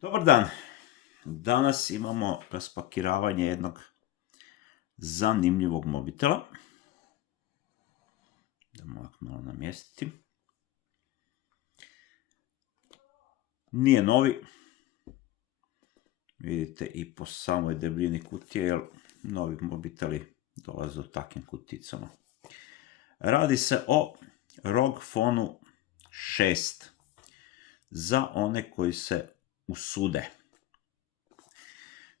Dobar dan. Danas imamo raspakiravanje jednog zanimljivog mobitela. Idemo ovako malo namjestiti. Nije novi. Vidite i po samoj debljini kutije, jer novi mobiteli dolaze u takvim kuticama. Radi se o ROG Phone 6 za one koji se usude.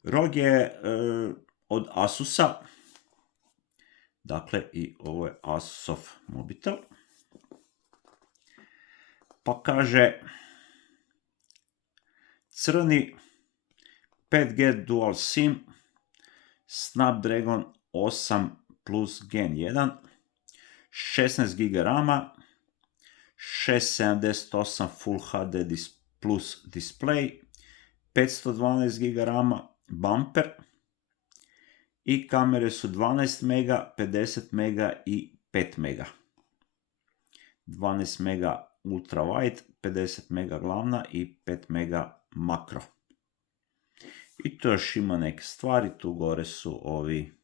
ROG je od Asusa, dakle i ovo je Asusov mobitel. Pa kaže crni 5G Dual SIM, Snapdragon 8 plus Gen 1, 16 GB RAM, 678 Full HD plus display, 512 GB RAM, bumper i kamere su 12 mega, 50 mega i 5 mega. 12 mega ultra wide, 50 mega glavna i 5 mega makro. I tu još ima neke stvari, tu gore su ovi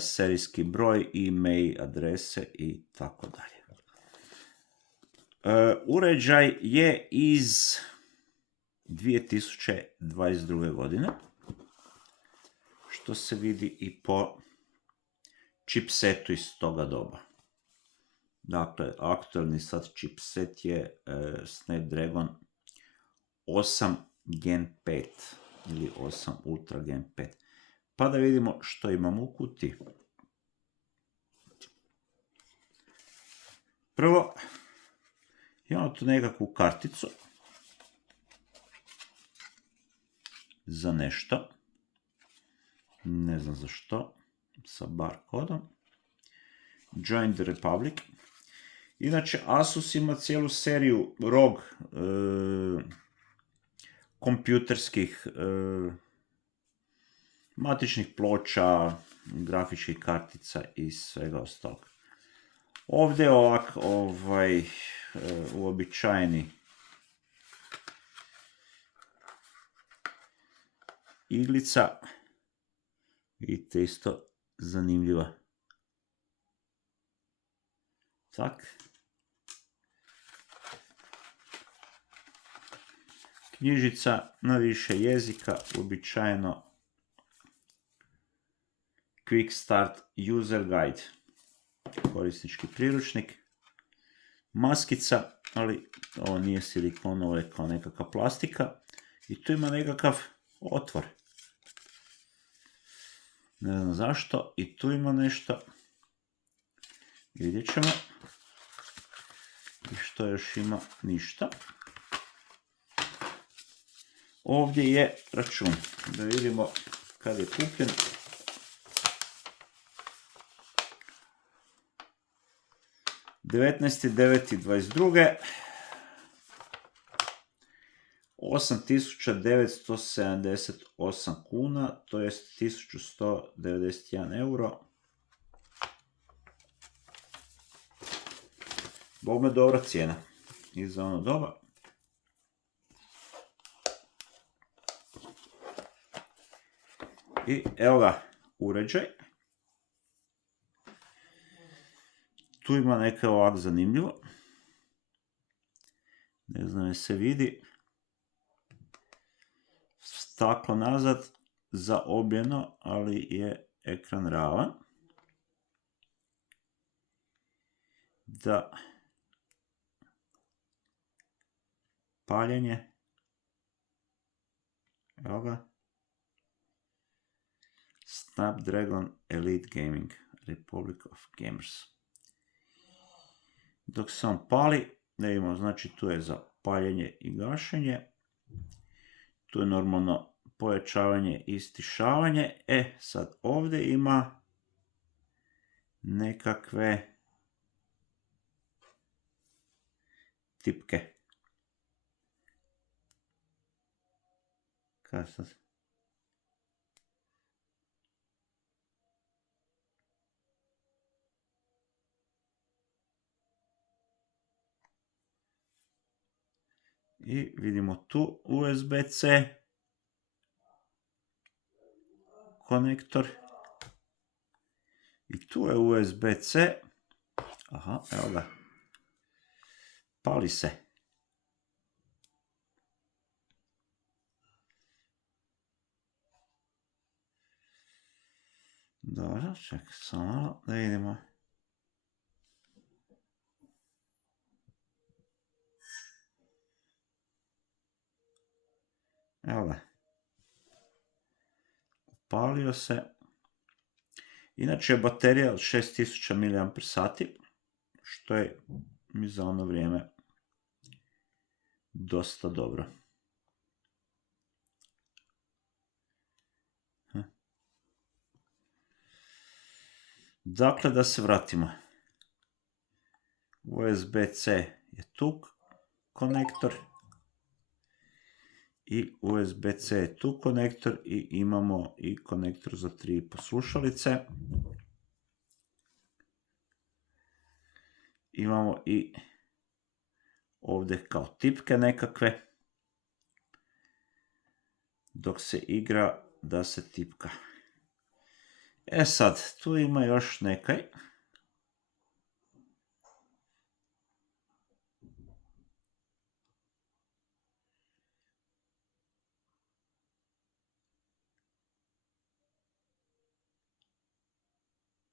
serijski broj, e-mail, adrese i tako dalje. Uređaj je iz 2022. godine, što se vidi i po chipsetu iz toga doba. Dakle, aktualni sad chipset je Snapdragon 8 Gen 5 ili 8 Ultra Gen 5. Pa da vidimo što imamo u kutiji. Prvo, imamo tu nekakvu karticu za nešto. Ne znam za što. Sa barkodom. Join the Republic. Inače, Asus ima cijelu seriju ROG kompjuterskih matičnih ploča, grafičkih kartica i svega ostalog. Ovdje je ovak uobičajeni iglica. Vidite, isto zanimljiva. Tak. Knjižica na više jezika, uobičajeno Quick Start User Guide, korisnički priručnik. Maskica, ali ovo nije silikon, ovo je kao nekakva plastika. I tu ima nekakav otvor. Ne znam zašto. I tu ima nešto. Vidjet ćemo. I što još ima? Ništa. Ovdje je račun. Da vidimo kad je kupljen. (19.9.22. 8.978 kuna, to je 1.191 euro. Bogme dobra cijena i za ono doba. I evo ga uređaj. Tu ima neka ovak zanimljivo. Ne znam je se vidi. Staklo nazad, zaobljeno, ali je ekran ravan. Da. Paljenje. Evo ga. Snapdragon Elite Gaming, Republic of Gamers. Dok se on pali, ne vidimo, znači tu je za paljenje i gašenje. Tu je normalno pojačavanje i stišavanje. Sad ovdje ima nekakve tipke. Kaj sad? I vidimo tu USB-C konektor. I tu je USB-C. Aha, evo ga. Pali se. Dobro, čekaj samo malo da vidimo. Evo ga. Upalio se. Inače je baterija od 6000 mAh, što je mi za ono vrijeme dosta dobro. Dakle, da se vratimo. USB-C je tu konektor. I USB-C je tu konektor i imamo i konektor za 3,5 slušalice. Imamo i ovdje kao tipke nekakve. Dok se igra da se tipka. E sad, tu ima još nekaj.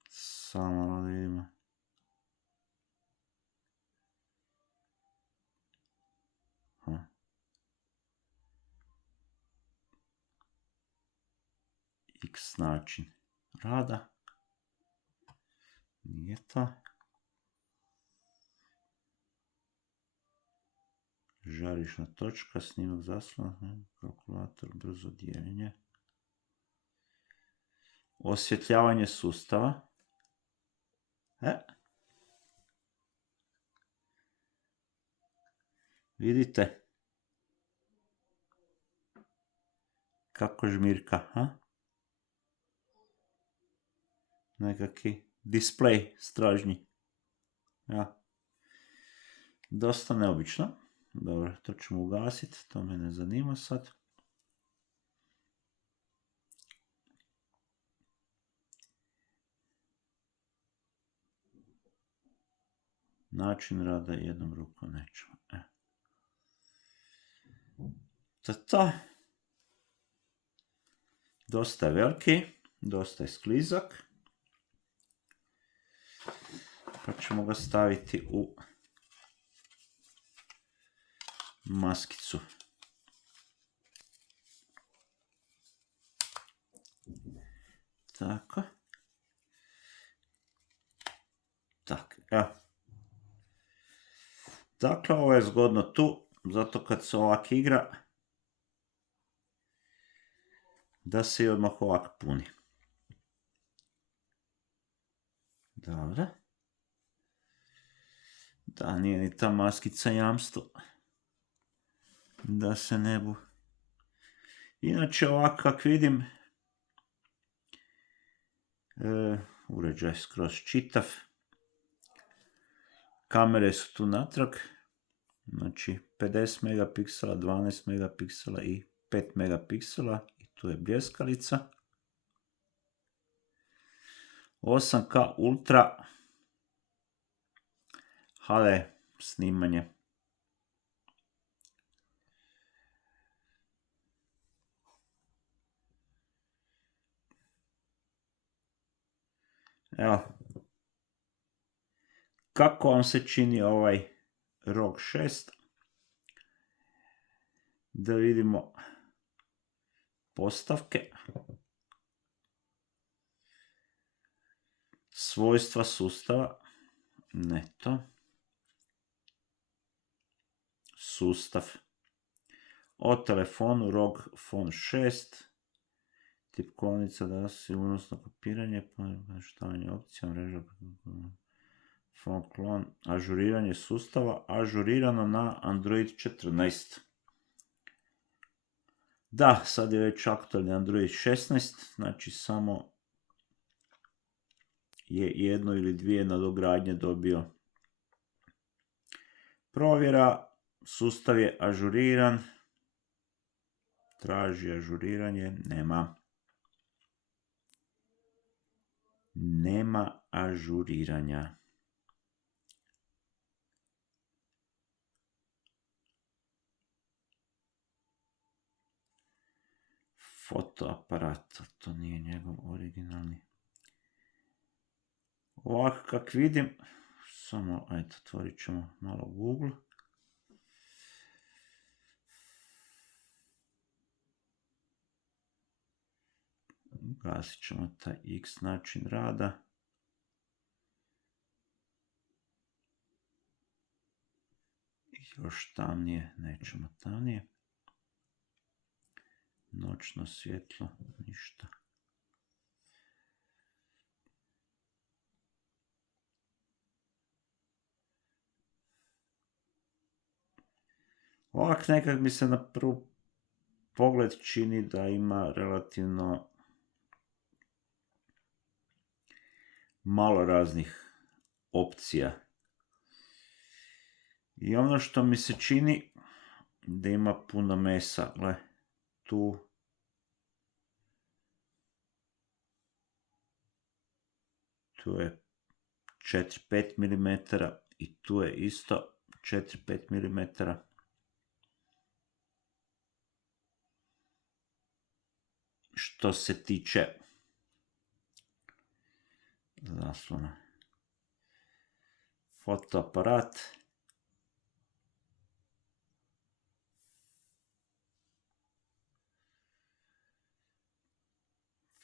Samo da vidimo. X način rada. Nije to. Žarišna točka, snimak zaslona, kalkulator, brzo dijeljenje. Osvjetljavanje sustava. Vidite? Kako žmirka, Nekaki display stražnji. Ja. Dosta neobično. Dobro, to ćemo ugasiti, to me ne zanima sad. Način rada jednom rukom nećemo. To. Dosta je veliki, dosta je sklizak. Pa ćemo ga staviti u maskicu. Tako. Evo. Dakle, ovo je zgodno tu, zato kad se ovak igra, da se i odmah ovak puni. Dobro. Da, nije ni ta maskica jamstvo da se ne bu. Inače, ovak kak vidim, uređaj skroz čitav. Kamere su tu natrag. Znači, 50 megapiksela, 12 megapiksela i 5 megapiksela. I tu je bljeskalica. 8K Ultra HD snimanje. Evo. Kako vam se čini ovaj ROG 6? Da vidimo postavke. Svojstva sustava. Ne to. Sustav. O telefonu ROG Phone 6. Tipkovnica da sigurnosno kopiranje, naštavanje opcija, mreža, phone clone, ažuriranje sustava, ažurirano na Android 14. Da, sad je već aktualni Android 16, znači samo je jedno ili dvije nadogradnje dobio. Provjera sustav je ažuriran, traži ažuriranje, nema ažuriranja. Fotoaparat, to nije njegov originalni. Ovako kak vidim, samo, ajde, otvorit ćemo malo Google. Gasit ćemo taj X način rada. Još tamnije, nećemo tamnije. Noćno svjetlo, ništa. Ovak nekak mi se na prvi pogled čini da ima relativno malo raznih opcija. I ono što mi se čini da ima puno mesa, gle, tu je 4-5 mm i tu je isto 4-5 mm. Što se tiče zaslona. Fotoaparat.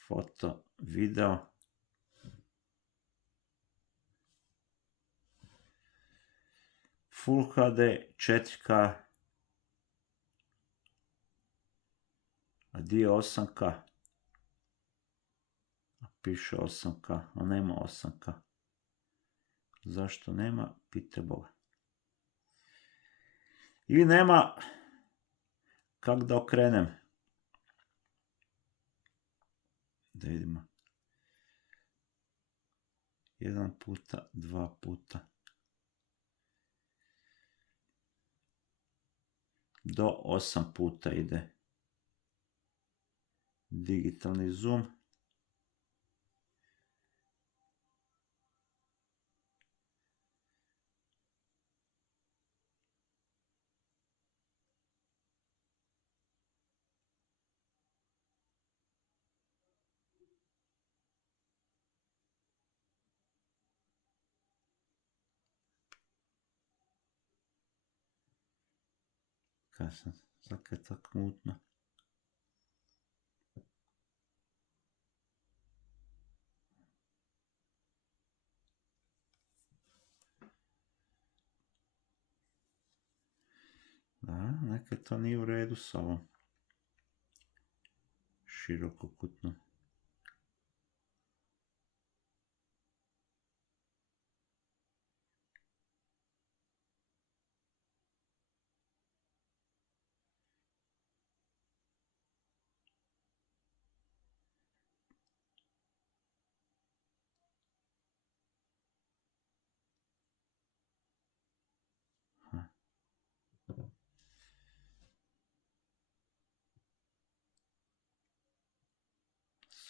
Foto, video. Full HD, 4K. A di je 8K? Piše 8K, a nema 8K. Zašto nema? Pite Boga. I nema kak da okrenem. Da vidimo. 1 puta, 2 puta. Do 8 puta ide. Digitalni zoom. Kaj sam, zakaj je tako mutno? Da, nekaj to nije u redu s ovom širokokutnom.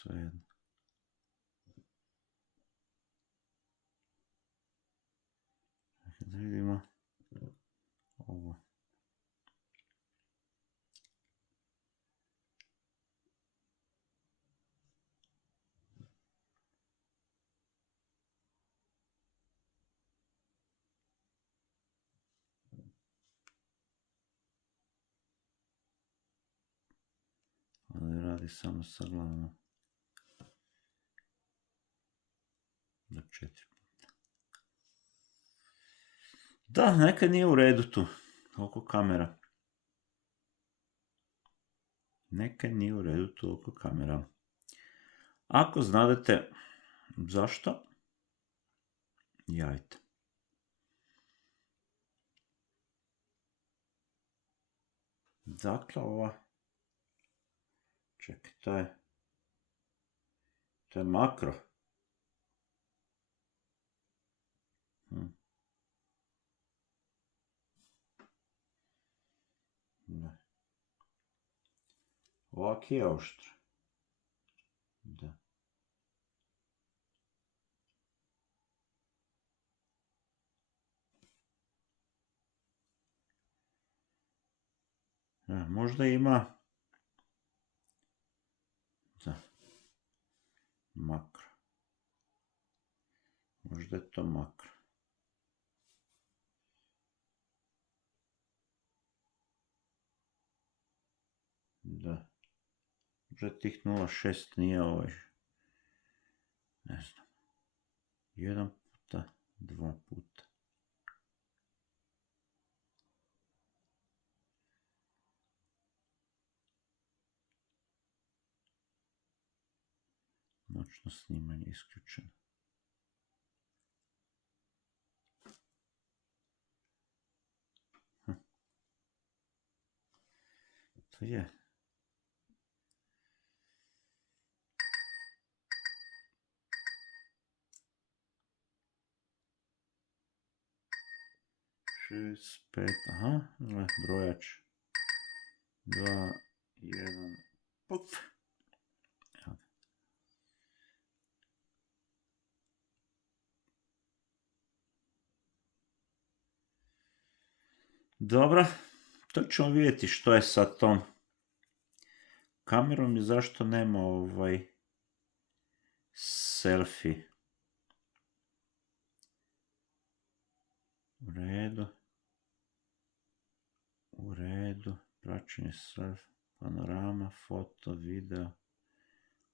Svejedno. Da vidimo ovo. Ali radi samo sa glavom. Do 4 puta. Da, nekaj nije u redu tu. Oko kamera. Nekaj nije u redu tu oko kamera. Ako znadete zašto, javite. Dakle, ova... Čekaj, to je makro. Da. Ovak je oštro. Da. Možda ima da. Makro. Možda je to makro. Da. Možda tih 0,6 nije ovaj. Ne znam. 1 puta, 2 puta. Noćno snimanje isključeno. To je. Šest, pet, aha, brojač. 2, 1, pop. Dobro, to ćemo vidjeti što je sa tom kamerom i zašto nema selfie. U redu, praćenje selfie, panorama, foto, video,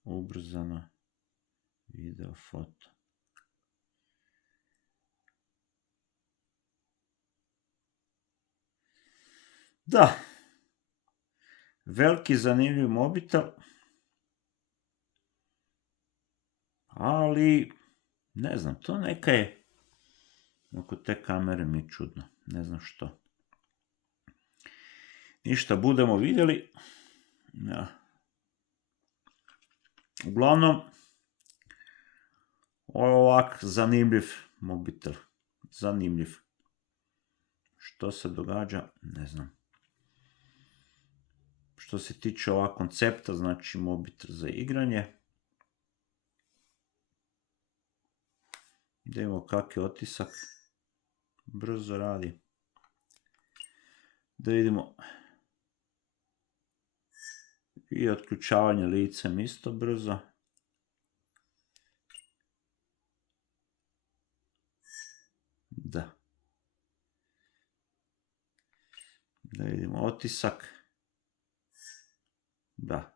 ubrzano, video, foto. Da, veliki zanimljiv mobitel, ali ne znam, to neka je oko te kamere mi je čudno, ne znam što. Ništa, budemo vidjeli. Ja. Uglavnom, ovo je ovak zanimljiv mobitel, zanimljiv. Što se događa, ne znam. Što se tiče ovog koncepta, znači mobitel za igranje. Da imamo kak je otisak. Brzo radi. Da vidimo. I otključavanje licem isto brzo. Da. Da vidimo otisak. Da.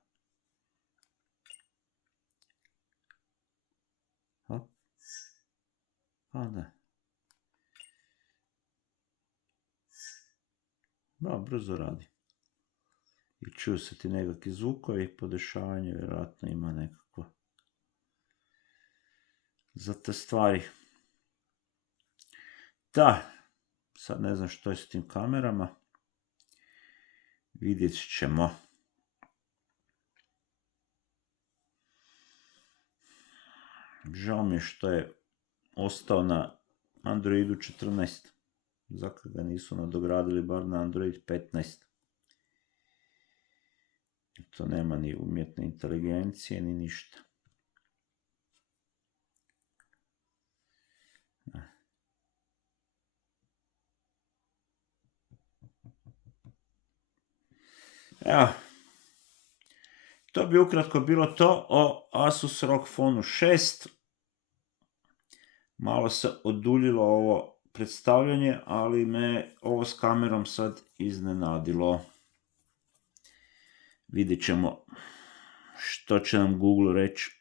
Hop. A da. Da, brzo radi. I čuju se ti nekakvi zvukovi, podešavanje, vjerojatno ima nekako za te stvari. Da, sad ne znam što je s tim kamerama. Vidjet ćemo. Žao mi je što je ostao na Androidu 14. Zakaj ga nisu nadogradili bar na Android 15. To nema ni umjetne inteligencije, ni ništa. Evo, to bi ukratko bilo to o Asus ROG Phone 6. Malo se oduljilo ovo predstavljanje, ali me ovo s kamerom sad iznenadilo. Vidjet ćemo što će nam Google reći